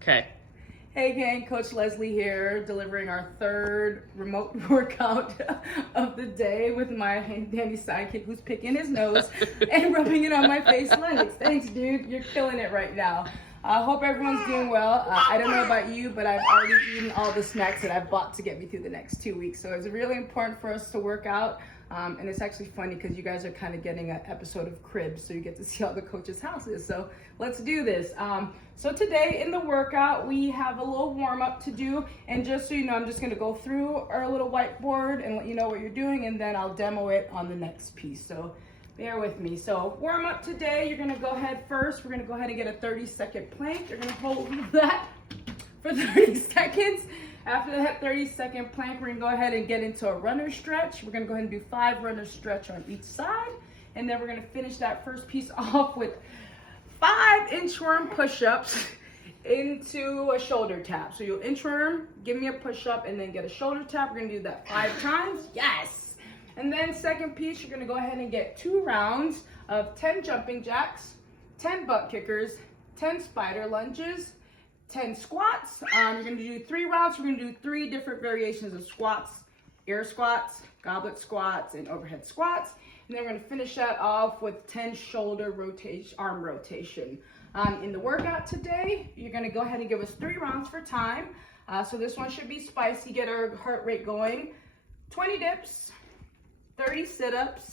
Okay. Hey gang, Coach Leslie here, delivering our third remote workout of the day with my handy sidekick who's picking his nose and rubbing it on my face. Lennox, thanks dude, you're killing it right now. I hope everyone's doing well. I don't know about you, but I've already eaten all the snacks that I've bought to get me through the next 2 weeks. So it's really important for us to work out. And it's actually funny because you guys are kind of getting an episode of Cribs, so you get to see all the coaches' houses. So let's do this. So today in the workout, we have a little warm up to do. And just so you know, I'm just going to go through our little whiteboard and let you know what you're doing, and then I'll demo it on the next piece. So bear with me. So warm up today, you're going to go ahead first. We're going to go ahead and get a 30-second plank. You're going to hold that for 30 seconds. After that 30-second plank, we're gonna go ahead and get into a runner stretch. We're gonna go ahead and do 5 runner stretch on each side. And then we're gonna finish that first piece off with 5 inchworm push-ups into a shoulder tap. So you'll inchworm, give me a push-up, and then get a shoulder tap. We're gonna do that 5 times, yes! And then second piece, you're gonna go ahead and get 2 rounds of 10 jumping jacks, 10 butt kickers, 10 spider lunges, 10 squats. You're going to do 3 rounds. We're going to do 3 different variations of squats: air squats, goblet squats, and overhead squats. And then we're going to finish that off with 10 shoulder rotation, arm rotation. In the workout today, you're going to go ahead and give us 3 rounds for time. So this one should be spicy, get our heart rate going. 20 dips, 30 sit-ups,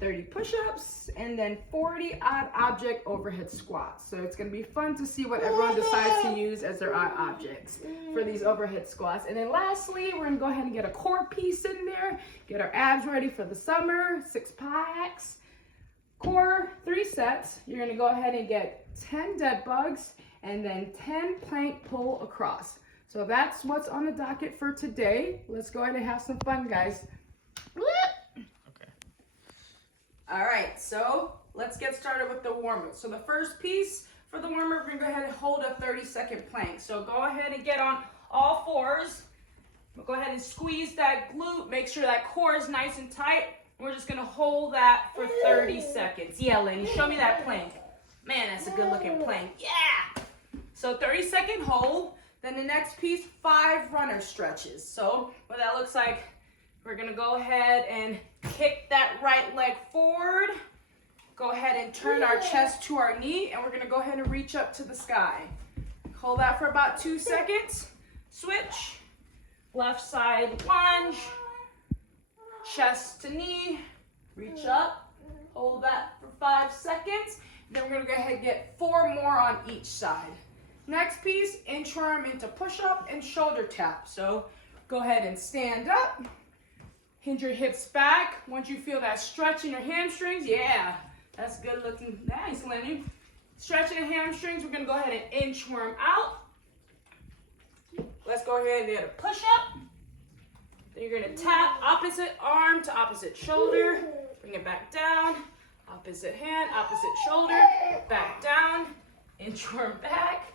30 push-ups, and then 40 odd object overhead squats. So it's going to be fun to see what everyone decides to use as their odd objects for these overhead squats. And then lastly, we're going to go ahead and get a core piece in there, get our abs ready for the summer, 6 packs, core, 3 sets. You're going to go ahead and get 10 dead bugs and then 10 plank pull across. So that's what's on the docket for today. Let's go ahead and have some fun, guys. All right, so let's get started with the warm-up. So the first piece for the warm-up, we're gonna go ahead and hold a 30-second plank. So go ahead and get on all fours. We'll go ahead and squeeze that glute. Make sure that core is nice and tight. We're just gonna hold that for 30 seconds. Yeah, Lenny, show me that plank. Man, that's a good looking plank. Yeah! So 30-second hold. Then the next piece, 5 runner stretches. So what that looks like, we're gonna go ahead and kick that right leg forward. Go ahead and turn our chest to our knee, and we're gonna go ahead and reach up to the sky. Hold that for about 2 seconds. Switch. Left side lunge. Chest to knee. Reach up. Hold that for 5 seconds. Then we're gonna go ahead and get 4 more on each side. Next piece, inchworm into push-up and shoulder tap. So go ahead and stand up. Hinge your hips back. Once you feel that stretch in your hamstrings, yeah, that's good looking. Nice, Lenny. Stretching the hamstrings, we're gonna go ahead and inchworm out. Let's go ahead and get a push-up. Then you're gonna tap opposite arm to opposite shoulder. Bring it back down. Opposite hand, opposite shoulder. Back down. Inchworm back.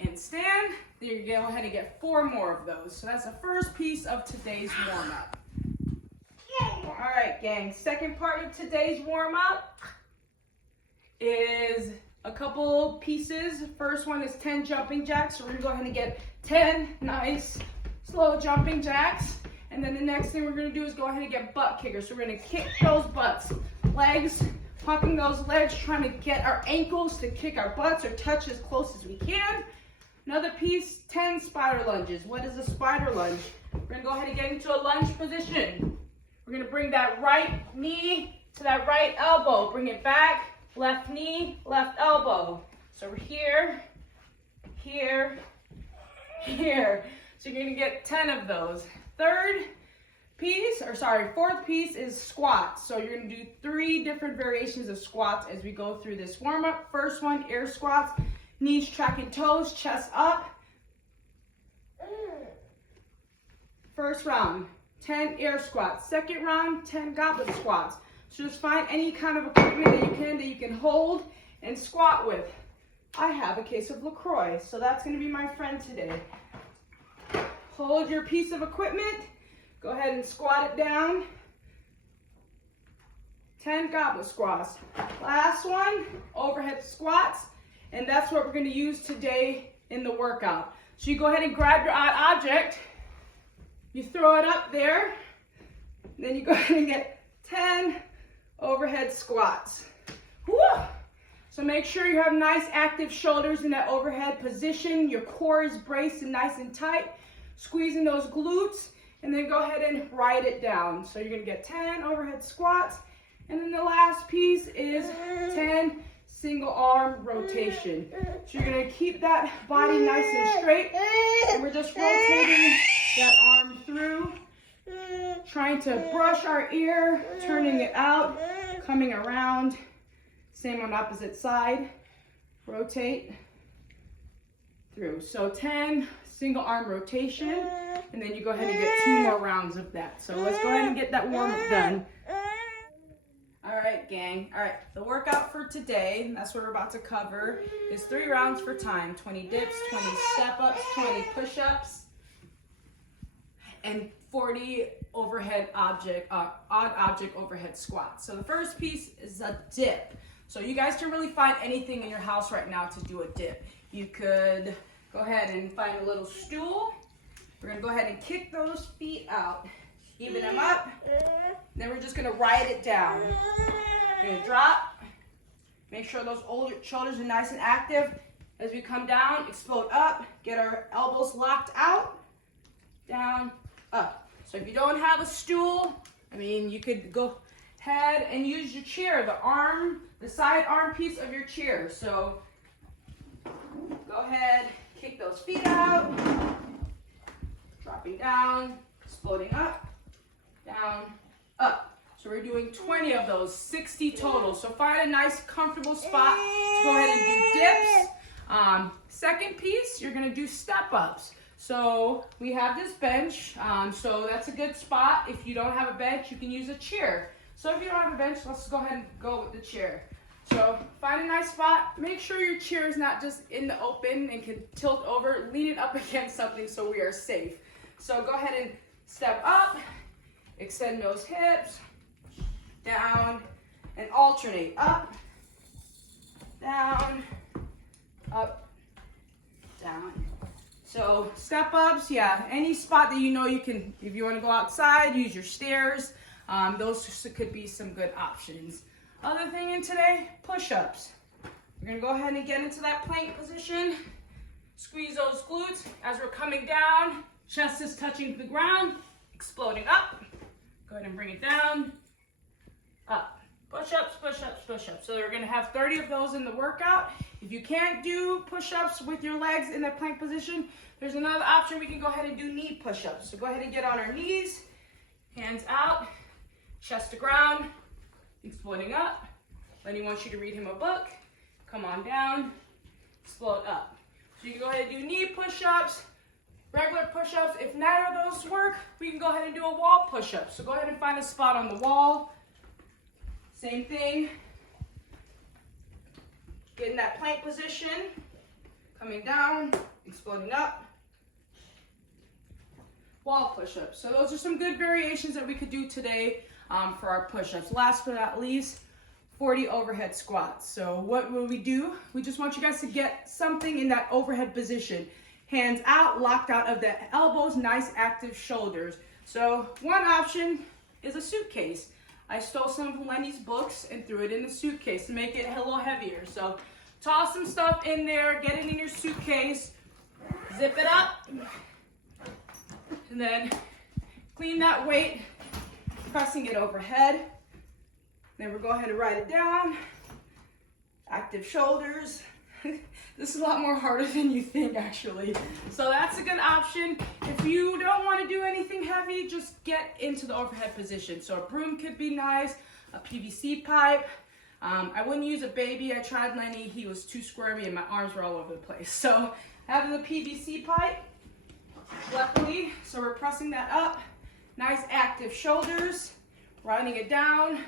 And stand. Then you're gonna go ahead and get 4 more of those. So that's the first piece of today's warm-up. All right, gang, second part of today's warm-up is a couple pieces. First one is 10 jumping jacks. So we're gonna go ahead and get 10 nice, slow jumping jacks. And then the next thing we're gonna do is go ahead and get butt kickers. So we're gonna kick those butts. Legs, pumping those legs, trying to get our ankles to kick our butts or touch as close as we can. Another piece, 10 spider lunges. What is a spider lunge? We're gonna go ahead and get into a lunge position. We're gonna bring that right knee to that right elbow. Bring it back, left knee, left elbow. So we're here, here, here. So you're gonna get 10 of those. Fourth piece is squats. So you're gonna do 3 different variations of squats as we go through this warm-up. First one, air squats. Knees tracking toes, chest up. First round, 10 air squats. Second round, 10 goblet squats. So just find any kind of equipment that you can hold and squat with. I have a case of LaCroix, so that's gonna be my friend today. Hold your piece of equipment. Go ahead and squat it down. 10 goblet squats. Last one, overhead squats. And that's what we're gonna use today in the workout. So you go ahead and grab your odd object, you throw it up there, then you go ahead and get 10 overhead squats. Woo! So make sure you have nice active shoulders in that overhead position. Your core is braced and nice and tight, squeezing those glutes, and then go ahead and write it down. So you're gonna get 10 overhead squats, and then the last piece is 10 single arm rotation. So you're gonna keep that body nice and straight, and we're just rotating that arm through, trying to brush our ear, turning it out, coming around. Same on opposite side. Rotate through. So 10 single arm rotation, and then you go ahead and get 2 more rounds of that. So let's go ahead and get that warm up done. All right, gang. All right, the workout for today, that's what we're about to cover, is 3 rounds for time. 20 dips, 20 step-ups, 20 push-ups, and 40 overhead object, odd object overhead squats. So the first piece is a dip. So you guys can really find anything in your house right now to do a dip. You could go ahead and find a little stool. We're gonna go ahead and kick those feet out, even them up. Then we're just gonna ride it down. We're gonna drop. Make sure those shoulders are nice and active. As we come down, explode up. Get our elbows locked out. Down, up. So if you don't have a stool, I mean, you could go ahead and use your chair, the side arm piece of your chair. So go ahead, kick those feet out. Dropping down, exploding up, down, up. So we're doing 20 of those, 60 total. So find a nice comfortable spot to go ahead and do dips. Second piece, you're gonna do step-ups. So we have this bench, so that's a good spot. If you don't have a bench, you can use a chair. So if you don't have a bench, let's go ahead and go with the chair. So find a nice spot. Make sure your chair is not just in the open and can tilt over. Lean it up against something so we are safe. So go ahead and step up, extend those hips, down, and alternate. Up, down, up, down. So step ups, yeah, any spot that you know you can, if you want to go outside, use your stairs. Those could be some good options. Other thing in today, push-ups. We're gonna go ahead and get into that plank position. Squeeze those glutes as we're coming down. Chest is touching the ground, exploding up. Go ahead and bring it down, up. Push-ups, push-ups, push-ups. So we're gonna have 30 of those in the workout. If you can't do push-ups with your legs in that plank position, there's another option. We can go ahead and do knee push-ups. So go ahead and get on our knees, hands out, chest to ground, exploding up. Lenny wants you to read him a book. Come on down, explode up. So you can go ahead and do knee push-ups, regular push-ups. If neither of those work, we can go ahead and do a wall push-up. So go ahead and find a spot on the wall. Same thing. Get in that plank position, coming down, exploding up. Wall push-ups. So those are some good variations that we could do today for our push-ups. Last but not least, 40 overhead squats. So what will we do? We just want you guys to get something in that overhead position. Hands out, locked out of the elbows, nice active shoulders. So one option is a suitcase. I stole some of Lenny's books and threw it in the suitcase to make it a little heavier. So toss some stuff in there, get it in your suitcase, zip it up, and then clean that weight, pressing it overhead. Then we'll go ahead and write it down. Active shoulders. This is a lot more harder than you think, actually. So that's a good option. If you don't want to do anything heavy, just get into the overhead position. So a broom could be nice, a PVC pipe. I wouldn't use a baby. I tried Lenny. He was too squirmy and my arms were all over the place. So having the PVC pipe, luckily, so we're pressing that up. Nice active shoulders, riding it down.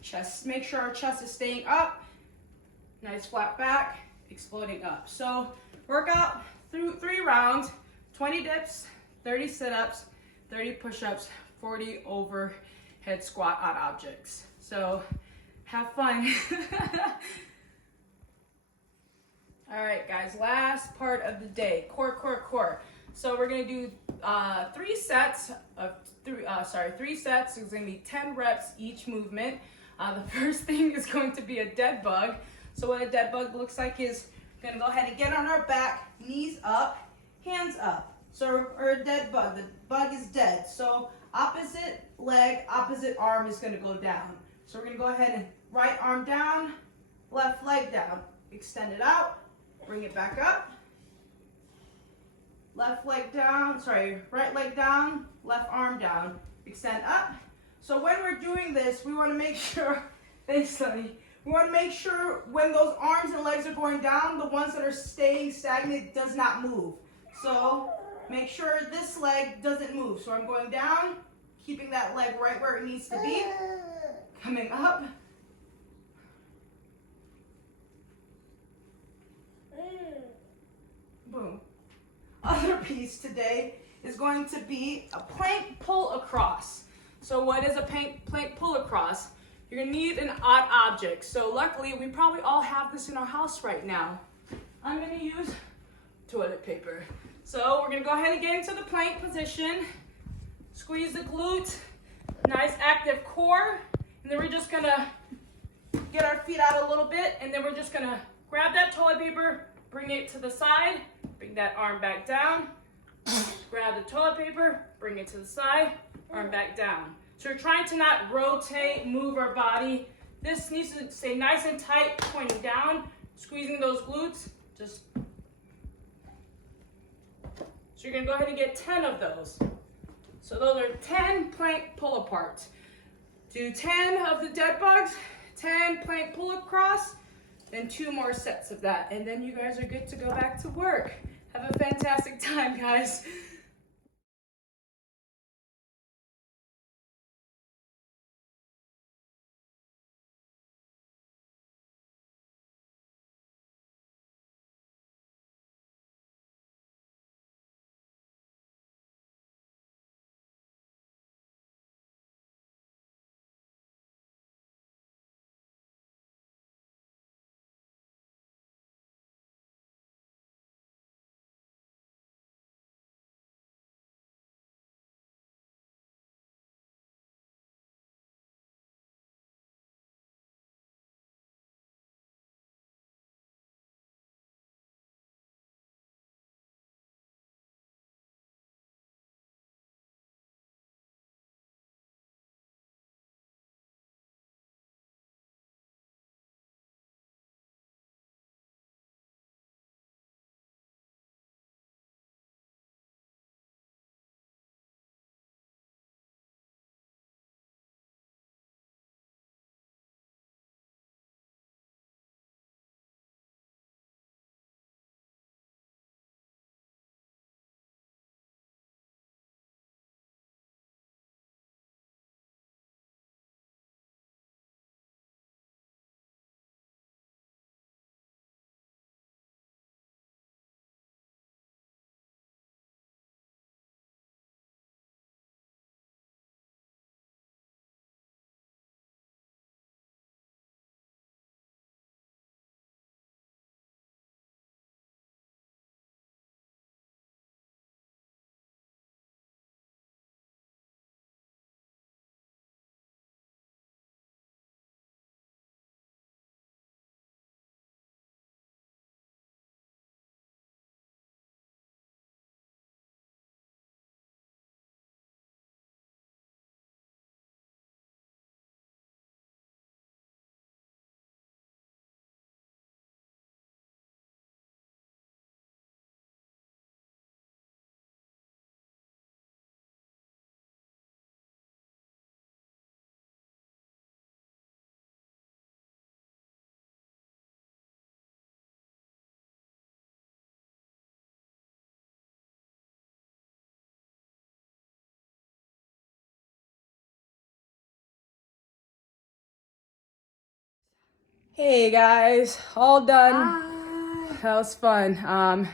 Chest, make sure our chest is staying up. Nice flat back, exploding up. So workout through 3 rounds, 20 dips, 30 sit-ups, 30 push-ups, 40 overhead squat odd objects. So have fun. All right, guys, last part of the day, core. So we're gonna do three sets. It's gonna be 10 reps each movement. The first thing is going to be a dead bug. So what a dead bug looks like is we're gonna go ahead and get on our back, knees up, hands up. So or a dead bug, the bug is dead. So opposite leg, opposite arm is gonna go down. So we're gonna go ahead and right arm down, left leg down, extend it out, bring it back up. Left leg down, right leg down, left arm down, extend up. So when we're doing this, we want to make sure, thanks Sonny, we want to make sure when those arms and legs are going down, the ones that are staying stagnant does not move. So make sure this leg doesn't move. So I'm going down, keeping that leg right where it needs to be, coming up. Boom. Other piece today is going to be a plank pull across. So what is a plank pull across? You're gonna need an odd object. So luckily we probably all have this in our house right now. I'm gonna use toilet paper. So we're gonna go ahead and get into the plank position. Squeeze the glutes, nice active core. And then we're just gonna get our feet out a little bit, and then we're just gonna grab that toilet paper, bring it to the side, bring that arm back down, grab the toilet paper, bring it to the side, arm back down. So we're trying to not rotate, move our body. This needs to stay nice and tight, pointing down, squeezing those glutes. So you're gonna go ahead and get 10 of those. So those are 10 plank pull aparts. Do 10 of the dead bugs, 10 plank pull across, then 2 more sets of that. And then you guys are good to go back to work. Have a fantastic time, guys. Hey guys, all done. Hi. That was fun.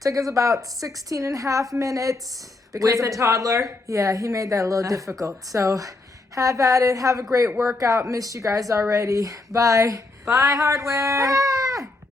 Took us about 16 and a half minutes. With a toddler? Yeah, he made that a little difficult. So have at it. Have a great workout. Missed you guys already. Bye. Bye, hardware. Ah!